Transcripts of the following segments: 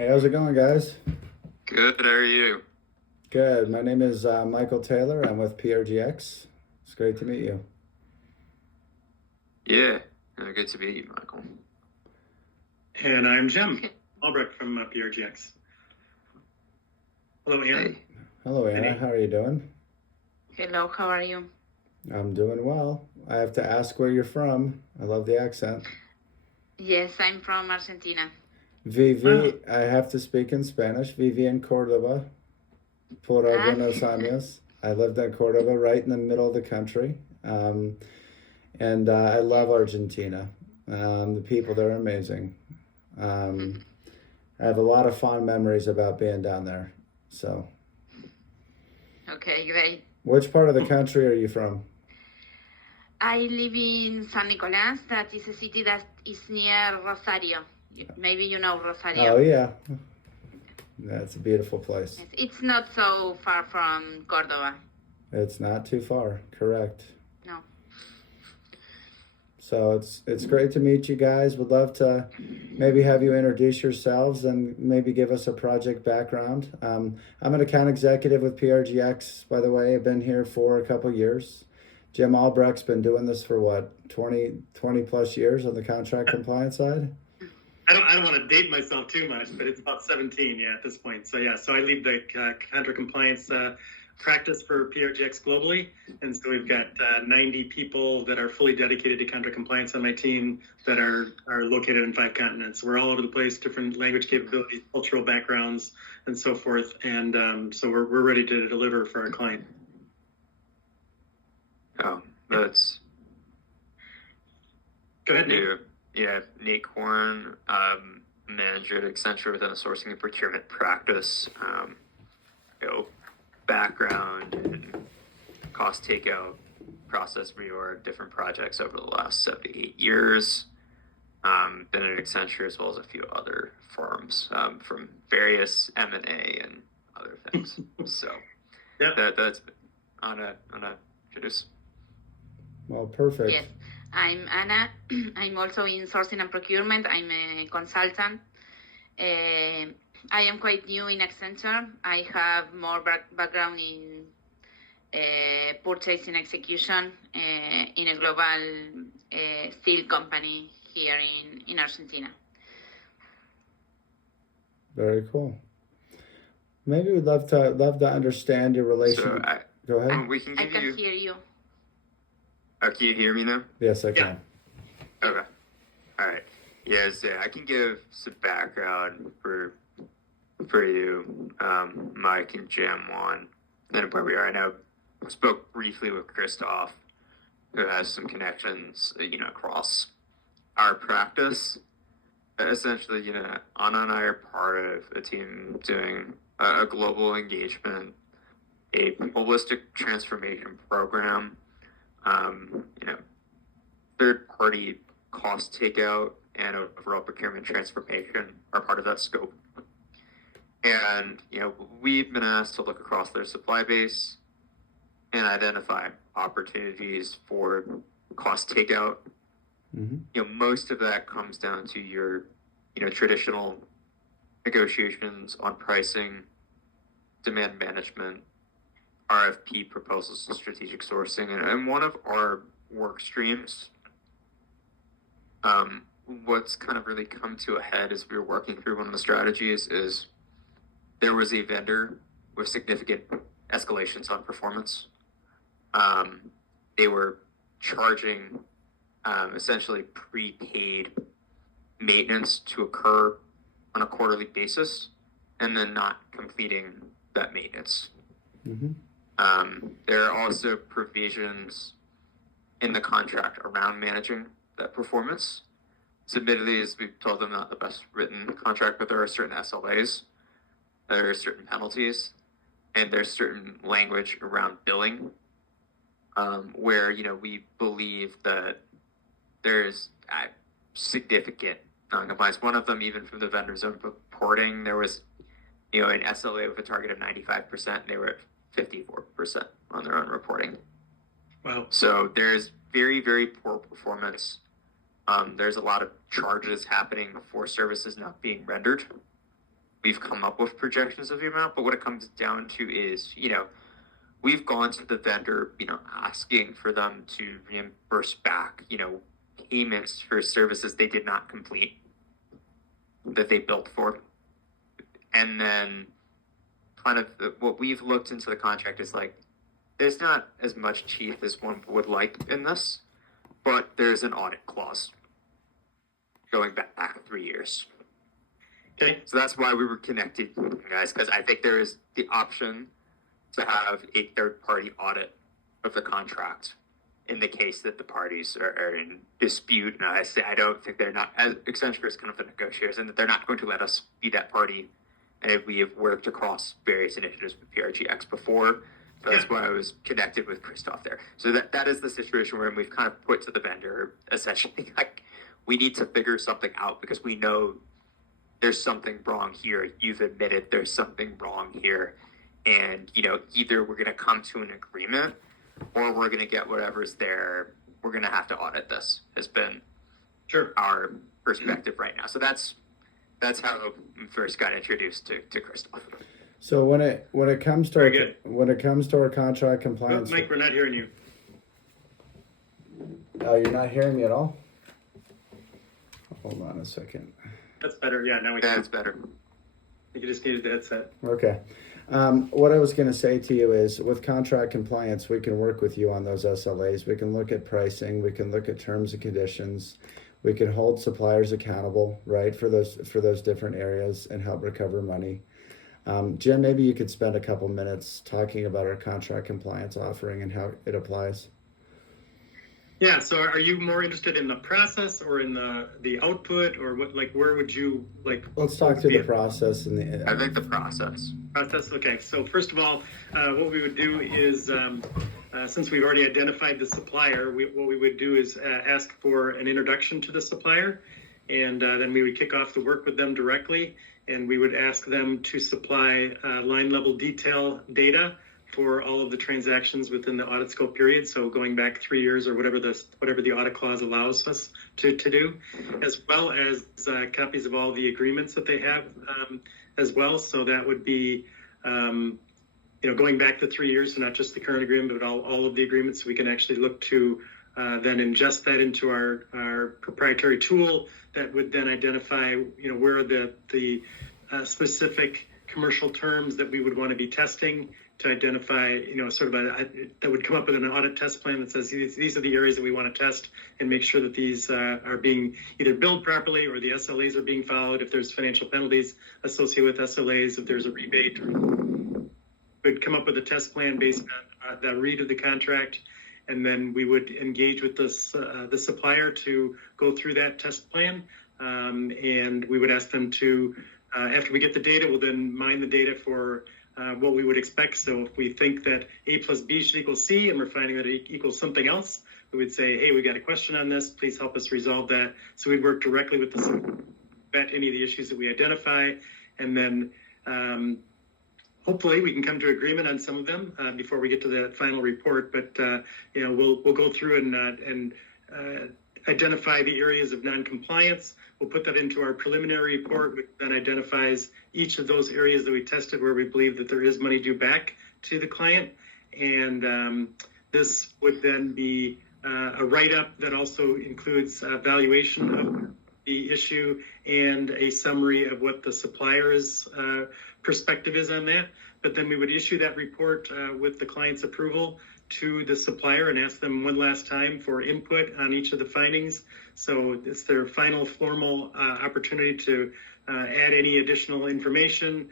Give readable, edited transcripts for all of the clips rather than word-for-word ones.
Hey, how's it going, guys? Good, how are you? Good. My name is Michael Taylor. I'm with PRGX. It's great to meet you. Yeah, good to meet you, Michael. And I'm Jim Albrecht from PRGX. Hello, Anna. Hey, Hello, Anna. Hey. How are you doing? Hello, how are you? I'm doing well. I have to ask where you're from. I love the accent. Yes, I'm from Argentina. Wow. Vivi, I have to speak in Spanish. Vivi en Córdoba por Ah, algunos años. I lived in Córdoba, right in the middle of the country. And I love Argentina. The people there are amazing. Um, I have a lot of fond memories about being down there. So, okay, great. which part of the country are you from? I live in San Nicolas, that is a city that is near Rosario. Maybe you know Oh, Rosario. yeah. That's a beautiful place. Yes, it's not so far from Cordoba. It's not too far, correct. No. So it's great to meet you guys. Would love to maybe have you introduce yourselves and maybe give us a project background. I'm an account executive with PRGX, by the way. I've been here for a couple years. Jim Albrecht's been doing this for what, 20 plus years on the contract compliance side? I don't want to date myself too much, but it's about 17, at this point. So so I lead the contra compliance practice for PRGX globally, and so we've got 90 people that are fully dedicated to contra compliance on my team that are located in 5 continents. We're all over the place, different language capabilities, cultural backgrounds, and so forth. And so we're ready to deliver for our client. oh, that's Go ahead, Nick. new. Yeah, Nate Horn, manager at Accenture within the sourcing and procurement practice. You know, background and cost takeout, process reorg, different projects over the last 7 to 8 years. Been at Accenture as well as a few other firms from various M&A and other things. So Yeah. that's on a introduce. Well, perfect. Yes, I'm Anna. I'm also in sourcing and procurement. I'm a consultant. I am quite new in Accenture. I have more background in purchasing execution in a global steel company here in Argentina. Very cool. Maybe we'd love to understand your relation. So Go ahead. we can I give can you. hear you. Oh, can you hear me now? Yes, I Yeah. can. Okay. All right. Yes, I can give some background for you, Mike and Jim on then where we are. I know I spoke briefly with Christoph, who has some connections, across our practice. Essentially, Anna and I are part of a team doing a global engagement, a holistic transformation program, um, you know, third-party cost takeout and overall procurement transformation are part of that scope. And, we've been asked to look across their supply base and identify opportunities for cost takeout. Most of that comes down to your, traditional negotiations on pricing, demand management, RFP proposals, and strategic sourcing. And one of our work streams, what's kind of really come to a head as we were working through one of the strategies is there was a vendor with significant escalations on performance. They were charging essentially prepaid maintenance to occur on a quarterly basis and then not completing that maintenance. There are also provisions in the contract around managing that performance. So admittedly, as we've told them, not the best written contract, but there are certain SLAs, there are certain penalties, and there's certain language around billing, where we believe that there's significant non-compliance. One of them, even from the vendor's own reporting, there was an SLA with a target of 95%, and they were at 54% on their own reporting. Wow. So there's very, very poor performance. There's a lot of charges happening for services not being rendered. we've come up with projections of the amount, but what it comes down to is, we've gone to the vendor, asking for them to reimburse back, payments for services they did not complete that they built for. And then kind of what we've looked into the contract is like, there's not as much teeth as one would like in this, but there's an audit clause going back 3 years. Okay. So that's why we were connected, guys, because I think there is the option to have a third-party audit of the contract in the case that the parties are in dispute. And I don't think they're not, as Accenture is kind of the negotiators, and that they're not going to let us be that party. And we have worked across various initiatives with PRGX before. So that's why I was connected with Christoph there. So that is the situation where we've kind of put to the vendor, essentially, like, we need to figure something out because we know there's something wrong here. You've admitted there's something wrong here. And, either we're going to come to an agreement or we're going to get whatever's there. We're going to have to audit this, has been our perspective right now. So that's how we first got introduced to Christoph. So when it comes to our contract Oh, compliance, Mike, we're not hearing you. oh, you're not hearing me at all? Hold on a second. That's better. Yeah, now we can. That's better. You just needed the headset. Okay. What I was going to say to you is with contract compliance, we can work with you on those SLAs. We can look at pricing. We can look at terms and conditions. We can hold suppliers accountable, right, for those different areas and help recover money. Jim, maybe you could spend a couple minutes talking about our contract compliance offering and how it applies. Yeah, so are you more interested in the process or in the output, or what? Like, where would you like? Let's talk through the process and I think the process. Process. Okay, so first of all, what we would do is, since we've already identified the supplier, what we would do is ask for an introduction to the supplier, and then we would kick off the work with them directly, and we would ask them to supply line level detail data for all of the transactions within the audit scope period. So going back 3 years or whatever the audit clause allows us to do, as well as copies of all the agreements that they have as well. So that would be, going back to 3 years, so not just the current agreement, but all of the agreements. So we can actually look to then ingest that into our proprietary tool that would then identify, where are the specific commercial terms that we would want to be testing, to identify, that would come up with an audit test plan that says these are the areas that we want to test, and make sure that these are being either billed properly or the SLAs are being followed. If there's financial penalties associated with SLAs, if there's a rebate, we'd come up with a test plan based on the read of the contract, and then we would engage with the supplier to go through that test plan, and we would ask them to, after we get the data, we'll then mine the data for what we would expect. So if we think that A plus B should equal C and we're finding that it equals something else, we would say, hey, we got a question on this, please help us resolve that. So we'd work directly with the vet any of the issues that we identify, and then hopefully we can come to agreement on some of them before we get to the final report. But we'll go through and identify the areas of non-compliance. We'll put that into our preliminary report, which then identifies each of those areas that we tested where we believe that there is money due back to the client. And this would then be a write-up that also includes a valuation of the issue and a summary of what the supplier's perspective is on that. But then we would issue that report with the client's approval to the supplier and ask them one last time for input on each of the findings. So it's their final formal opportunity to add any additional information,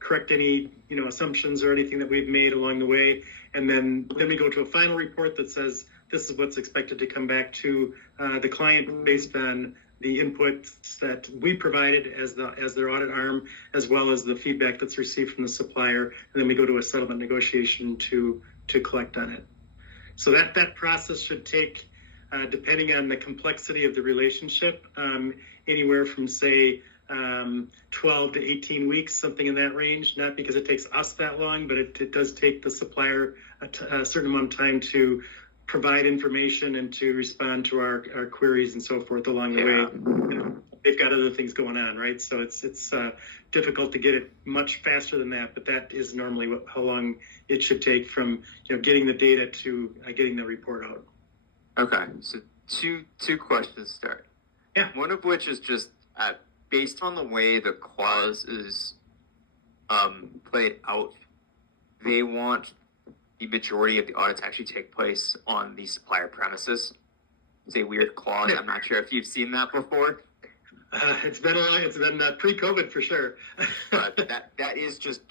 correct any assumptions or anything that we've made along the way, and then we go to a final report that says this is what's expected to come back to the client based on the inputs that we provided as their audit arm, as well as the feedback that's received from the supplier, and then we go to a settlement negotiation to collect on it. So that process should take, depending on the complexity of the relationship, anywhere from, say, 12 to 18 weeks, something in that range. Not because it takes us that long, but it does take the supplier a certain amount of time to provide information and to respond to our queries and so forth along the way. they've got other things going on, right? So it's difficult to get it much faster than that, but that is normally how long it should take from getting the data to getting the report out. Okay, so two questions start. Yeah. One of which is just based on the way the clause is played out, they want the majority of the audits actually take place on the supplier premises. It's a weird clause. I'm not sure if you've seen that before. It's been pre-COVID for sure. But that is just